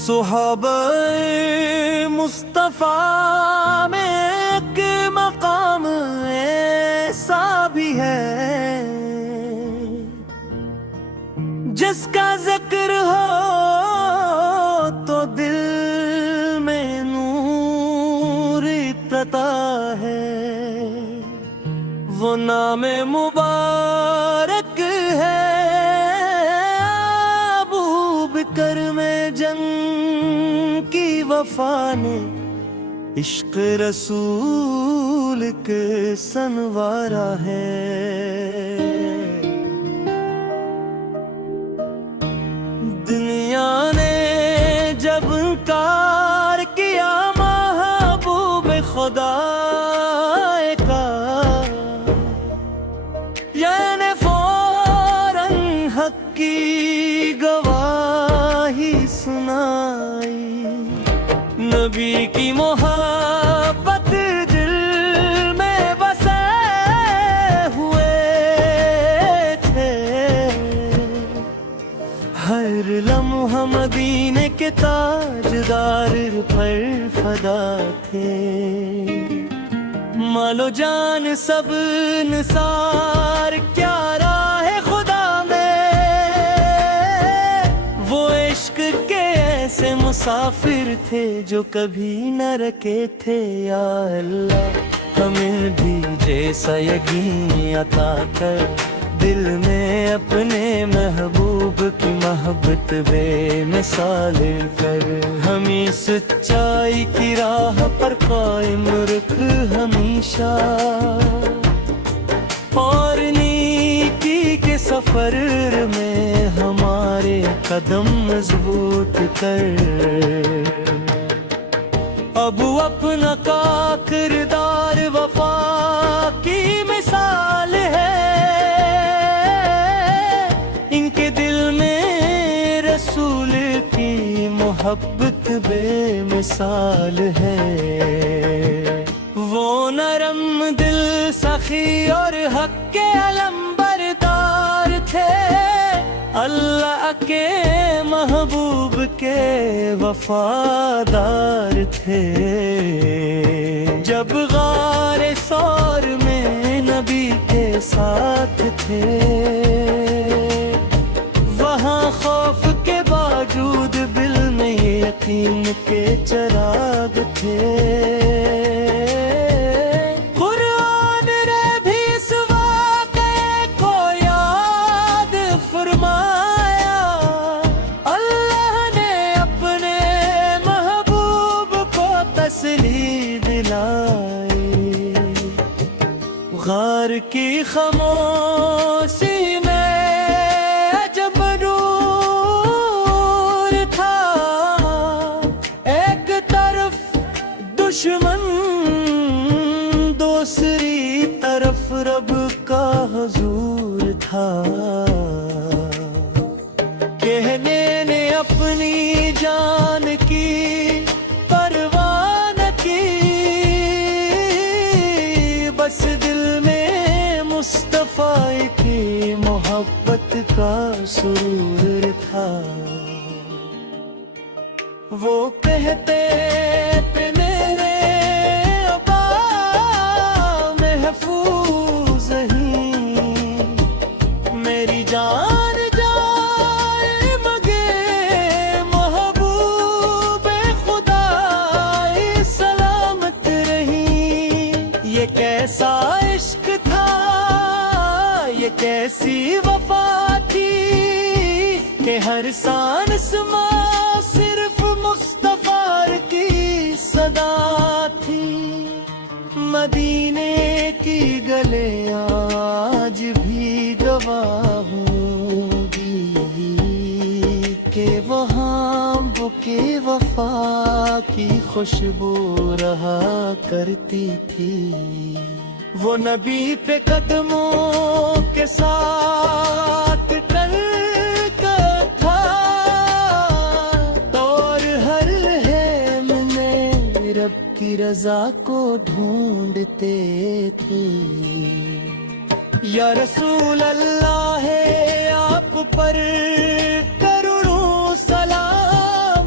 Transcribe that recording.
صحابہ مصطفیٰ میں ایک مقام ایسا بھی ہے جس کا ذکر ہو تو دل میں نور ابتدا ہے، وہ نام مبارک ہے ابو بکر میں جنگ کی وفا نے عشق رسول کے سنوارا ہے۔ دنیا نے جب انکار کیا محبوب خدا کا، یعنی فوراً حق کی گواہی سنائی، نبی کی محبت دل میں بسے ہوئے تھے، ہر لمحہ مدینے کے تاجدار پر فدا تھے، مال و جان سب نثار کیا راہ خدا میں، وہ عشق کے ایسے مسافر تھے جو کبھی نہ رکے تھے۔ یا اللہ ہمیں بھی جیسا یقین عطا کر، دل میں اپنے محبوب کی محبت بے مثال کر، ہمیں سچائی کی راہ پر قائم رکھ ہمیشہ، اور نیکی کے سفر میں ہمارے قدم مضبوط کر۔ ابو اپنا کا کردار وفا کی مثال ہے، ان کے دل میں رسول کی محبت بے مثال ہے، وہ نرم دل سخی اور حق کے علم بردار تھے، اللہ کے محبوب کے وفادار تھے۔ جب غار ثور میں نبی کے ساتھ تھے، وہاں خوف کے باوجود دل میں یقین کے چراغ تھے۔ قرآن نے بھی اس واقعے کو یاد فرمایا، اللہ نے اپنے محبوب کو تسلی دلائی، غار کی خاموشی میں دشمن، دوسری طرف رب کا حضور تھا، کہنے نے اپنی جان کی پرواہ نہ کی، بس دل میں مصطفیٰ کی محبت کا سرور تھا۔ وہ کہتے تھے میرے ابا محفوظ ہی، میری جان جائے مگے محبوب خدا سلامت رہی۔ یہ کیسا عشق تھا، یہ کیسی وفا تھی، کہ ہر سانس میں صرف مصطفیٰ کی صدا تھی۔ مدینے کی گلیاں آج بھی گواہ ہوں گی، کہ وہاں بکے وفا کی خوشبو رہا کرتی تھی، وہ نبی پہ قدموں کے ساتھ ٹل کا تھا، اور ہر لمحے میں رب کی رضا کو ڈھونڈتے تھے۔ یا رسول اللہ ہے آپ پر کروڑوں سلام،